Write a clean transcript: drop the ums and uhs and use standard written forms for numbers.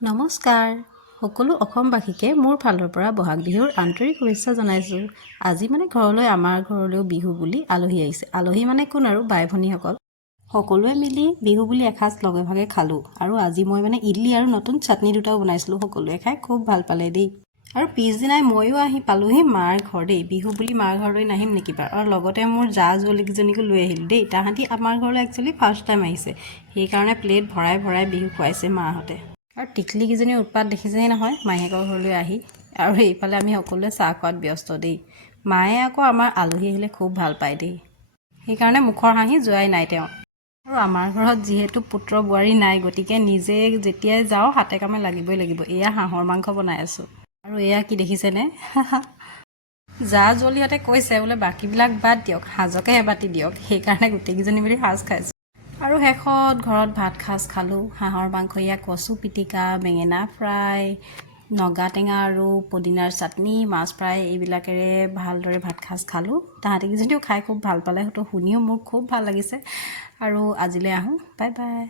নমস্কাৰ সকলো অসমবাসীকে মোৰ ফালৰ পৰা বহাগ বিহুৰ আন্তৰিক শুভেচ্ছা জনাইছোঁ। আজি ঘৰলৈ আমাৰ ঘৰলৈও বিহু বুলি আলহী আহিছে। আলহী কোন আৰু বাই ভনীসকল সকলোৱে মিলি বিহু বুলি এসাঁজ লগে ভাগে খালোঁ। আৰু আজি মই ইডলি আৰু নতুন চাটনি দুটাও বনাইছিলোঁ। সকলোৱে খাই খুব ভাল পালে দেই। আৰু পিছদিনাই ময়ো আহি পালোহি মাৰ ঘৰ দেই। বিহু বুলি মাৰ ঘৰলৈ নাহিম নেকি বাৰু। আৰু লগতে মোৰ জা জলীকেইজনীকো লৈ আহিলোঁ দেই। তাহাঁতি আমাৰ ঘৰলৈ একচুৱেলি ফাৰ্ষ্ট টাইম আহিছে, সেইকাৰণে প্লেট ভৰাই ভৰাই বিহু খুৱাইছে মাহঁতে। আৰু টিকলিকেইজনীৰ উৎপাত দেখিছেই নহয় মাহীয়েকৰ ঘৰলৈ আহি। আৰু এইফালে আমি সকলোৱে চাহ খোৱাত ব্যস্ত দেই। মায়ে আকৌ আমাৰ আলহী আহিলে খুব ভাল পায় দেই, সেইকাৰণে মুখৰ হাঁহি যোৱাই নাই তেওঁ। আৰু আমাৰ ঘৰত যিহেতু পুত্ৰ বোৱাৰী নাই, গতিকে নিজে যেতিয়াই যাওঁ হাতে কামে লাগিবই লাগিব। এয়া হাঁহৰ মাংস বনাই আছোঁ। আৰু এয়া কি দেখিছেনে, জা জলীহঁতে কৈছে বোলে বাকীবিলাক বাদ দিয়ক, সাজকে এবাতি দিয়ক। সেইকাৰণে গোটেইকেইজনী মিলি সাজ খাইছোঁ। আৰু শেষত ঘৰত ভাত সাজ খালোঁ। হাঁহৰ মাংস, এয়া কচু পিটিকা, বেঙেনা ফ্ৰাই, নগা টেঙা আৰু পদিনাৰ চাটনি, মাছ ফ্ৰাই, এইবিলাকেৰে ভালদৰে ভাত সাজ খালোঁ। তাহাঁতিকেইজনীও খাই খুব ভাল পালে, সেইটো শুনিও মোৰ খুব ভাল লাগিছে। আৰু আজিলৈ আহোঁ, বাই বাই।